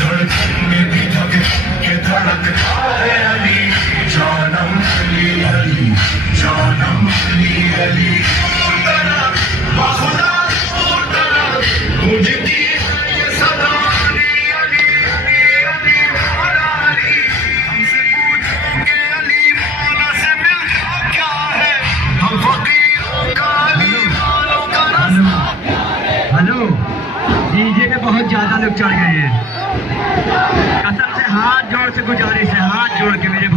धड़कन में भी धक के धड़कता है अली, जानम अली अली, जानम अली अली। उतरा बाखुदा उतरा मुझकी ये सदा अली अली अली अली मौला अली। हमसे पूछोगे अली मौला से मिलता क्या है, हम फकीरों का अली वालों का रास्ता क्या है। हेलो, डीजे पे बहुत ज्यादा लोग चढ़ गए हैं। कसम से हाथ जोड़ से गुजारिश है, हाथ जोड़ के मेरे